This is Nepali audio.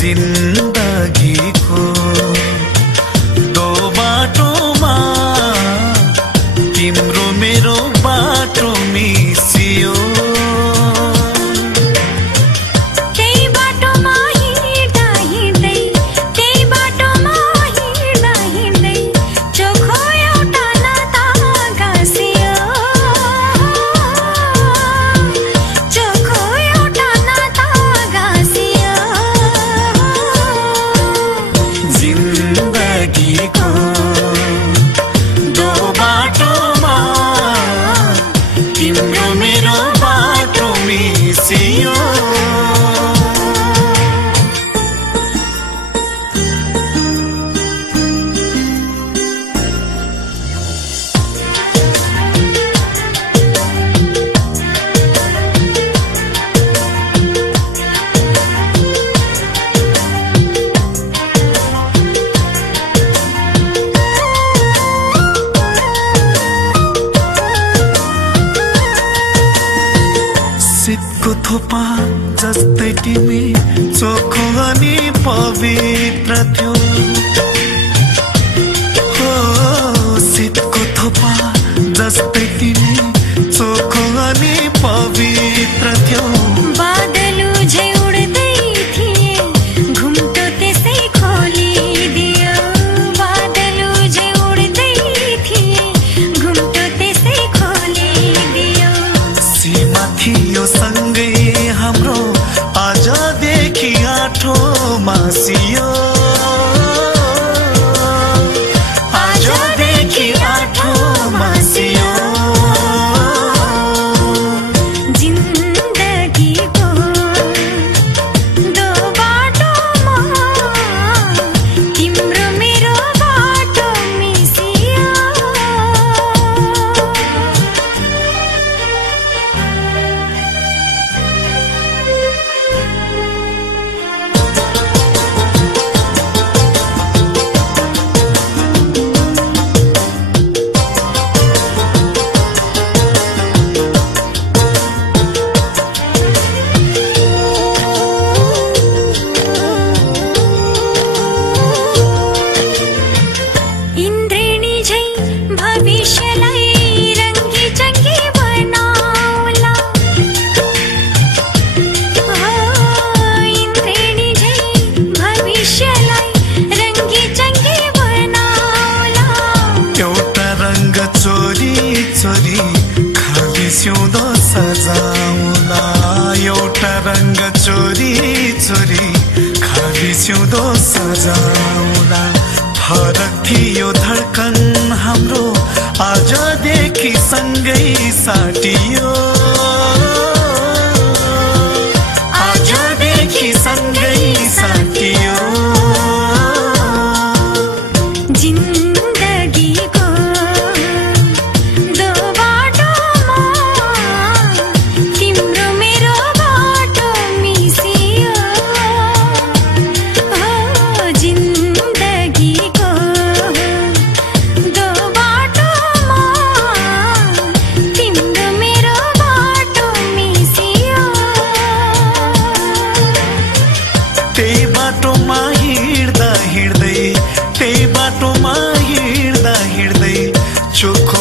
जिन्दगीको दो बाटोमा तिम्रो मेरो बाटो मिसियो। त्यही बाटोमा हिँड्दा हिँड्दै त्यही बाटोमा हिँड्दा हिँड्दै चोखो एउटा नाता गाँसियो। चोखो एउटा नाता गाँसियो। जिन्दगीको दो बाटोमा तिम्रो मेरो बाटो मिसियो। शीतको थोपा जस्तै तिमी चोखो अनि पवित्र थियो। हो शीतको थोपा जस्तै तिमी चोखो अनि पवित्र थियो। बादल झै उड्दै थिए घुम्टो त्यसै खोलिदियो। बादल झै उड्दै थिए घुम्टो त्यसै खोलिदियो। सीमा थियो सँगै हाम्रो आजदेखि आठो मासियो। आजदेखि आठो मासियो। जिन्दगीको दो बाटोमा तिम्रो मेरो बाटो मिसियो। इन्द्रेणी झै भविष्यलाई रङ्गी चङ्गी बनाउला। इन्द्रेणी झै भविष्यलाई रङ्गी चङ्गी बनाउला। एउटा रङ्ग चोरी चोरी खाली सिउँदो सजाउला। एउटा रङ्ग चोरी चोरी खाली सिउँदो सजाउला। फरक थियो धड्कन हाम्रो आजदेखि सँगै साटियो। आजदेखि सँगै साटियो। जिन्दगीको दो बाटोमा तिम्रो मेरो बाटो मिसियो। जिन्दगीको दो बाटोमा तिम्रो मेरो बाटो मिसियो। त्यही बाटोमा हिँड्दा हिँड्दै त्यही बाटोमा हिँड्दा हिँड्दै चोखो